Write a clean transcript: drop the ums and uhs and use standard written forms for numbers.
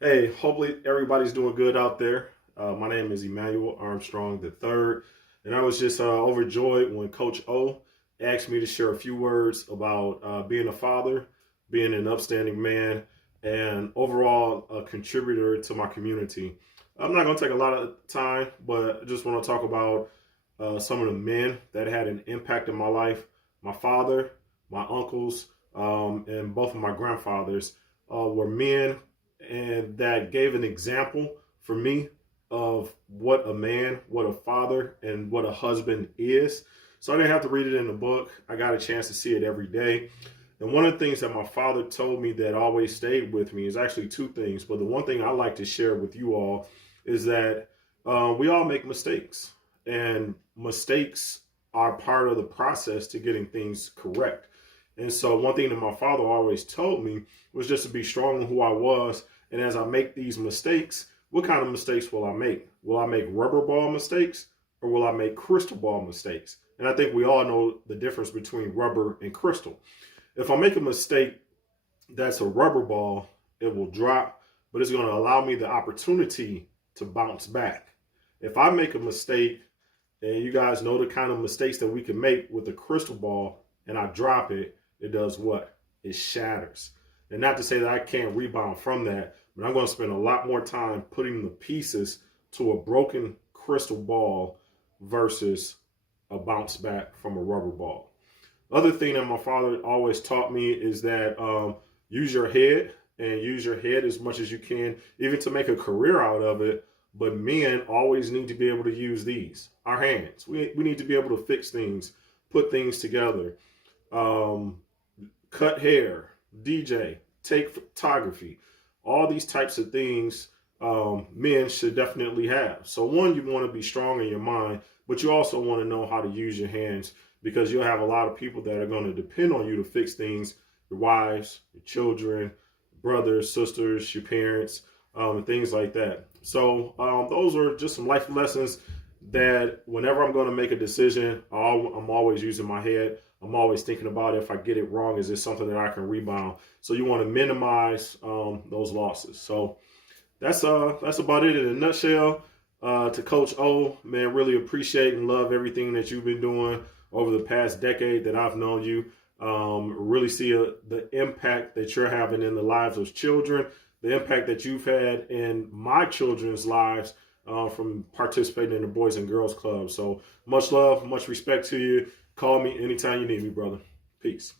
Hey, hopefully everybody's doing good out there. My name is Emmanuel Armstrong the third, and I was just overjoyed when Coach O asked me to share a few words about being a father, being an upstanding man, and overall a contributor to my community. I'm not going to take a lot of time, but I just want to talk about some of the men that had an impact in my life. My father, my uncles, and both of my grandfathers were men and that gave an example for me of what a man, what a father, and what a husband is. So I didn't have to read it in the book. I got a chance to see it every day. And one of the things that my father told me that always stayed with me is actually two things. But the one thing I like to share with you all is that we all make mistakes, and mistakes are part of the process to getting things correct. And so one thing that my father always told me was just to be strong in who I was. And as I make these mistakes, what kind of mistakes will I make? Will I make rubber ball mistakes or will I make crystal ball mistakes? And I think we all know the difference between rubber and crystal. If I make a mistake that's a rubber ball, it will drop, but it's going to allow me the opportunity to bounce back. If I make a mistake, and you guys know the kind of mistakes that we can make with a crystal ball, and I drop it, it does what? It shatters. And not to say that I can't rebound from that, but I'm going to spend a lot more time putting the pieces to a broken crystal ball versus a bounce back from a rubber ball. Other thing that my father always taught me is that use your head and use your head as much as you can, even to make a career out of it. But men always need to be able to use these, our hands. We need to be able to fix things, put things together, cut hair, DJ, take photography, all these types of things men should definitely have. So one, you want to be strong in your mind, but you also want to know how to use your hands because you'll have a lot of people that are going to depend on you to fix things, your wives, your children, brothers, sisters, your parents, and things like that. So those are just some life lessons that whenever I'm going to make a decision, I'm always using my head. I'm always thinking about if I get it wrong, is this something that I can rebound? So you want to minimize those losses. So that's about it in a nutshell. To Coach O, man, really appreciate and love everything that you've been doing over the past decade that I've known you. Really see the impact that you're having in the lives of children, the impact that you've had in my children's lives from participating in the Boys and Girls Club. So much love, much respect to you. Call me anytime you need me, brother. Peace.